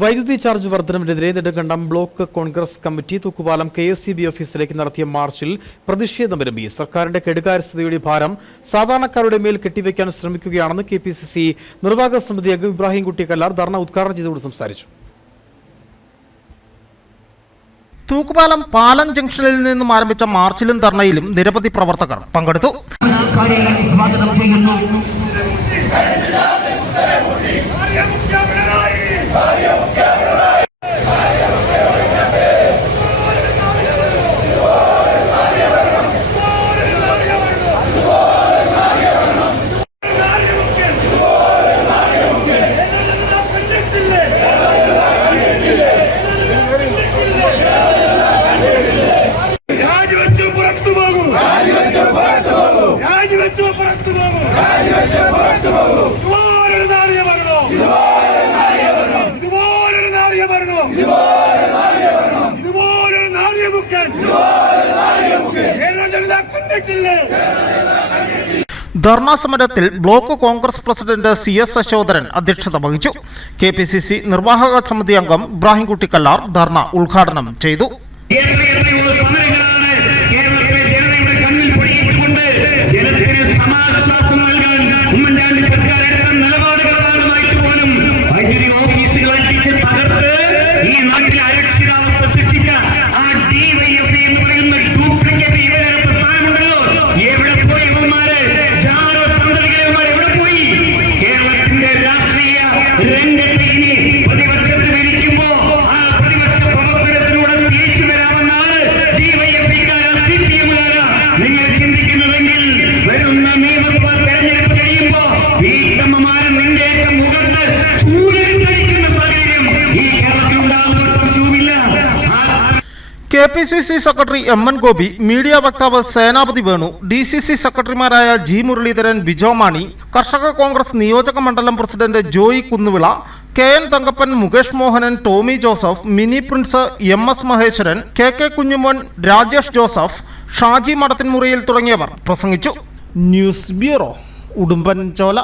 വൈദ്യുതി ചാർജ് വർധനവിനെതിരെ Nedumkandam block Congress committee Thookkupalam KSEB ഓഫീസിലേക്ക് നടത്തിയ മാർച്ചിൽ പ്രതിഷേധം വിരമ്പി. സർക്കാരിന്റെ കെടുകാര്യസ്ഥതയുടെ ഭാരം സാധാരണക്കാരുടെ മേൽ കെട്ടിവെക്കാൻ ശ്രമിക്കുകയാണെന്ന് KPCC നിർവാഹക സമിതി അംഗം ഇബ്രാഹിംകുട്ടി കല്ലാർ ധർണ ഉദ്ഘാടനം ചെയ്തുകൊണ്ട് സംസാരിച്ചു. തൂക്കുപാലം പാലം ജംഗ്ഷനിൽ നിന്നും ആരംഭിച്ച മാർച്ചിലും ധർണയിലും നിരവധി പ്രവർത്തകർ പങ്കെടുത്തു. ധർണാ സമരത്തിൽ block Congress president CS Asodharan അധ്യക്ഷത വഹിച്ചു. KPCC നിർവാഹക സമിതി അംഗം ഇബ്രാഹിംകുട്ടി കല്ലാർ ധർണ ഉദ്ഘാടനം ചെയ്തു. KPCC secretary MN Gopi, media വക്താവ് സേനാപതി വേണു, DCC സെക്രട്ടറിമാരായ G മുരളീധരൻ, ബിജോ മാണി, കർഷക കോൺഗ്രസ് നിയോജക മണ്ഡലം president Joy Kunnuvila, KN Thankappan, Mukesh Mohanan, Tomy Joseph, Mini Prince, MS Maheswaran, KK Kunjumon, Rajesh Joseph, Shaji Madathinmuriyil തുടങ്ങിയവർ പ്രസംഗിച്ചു. News bureau, Udumbanchola.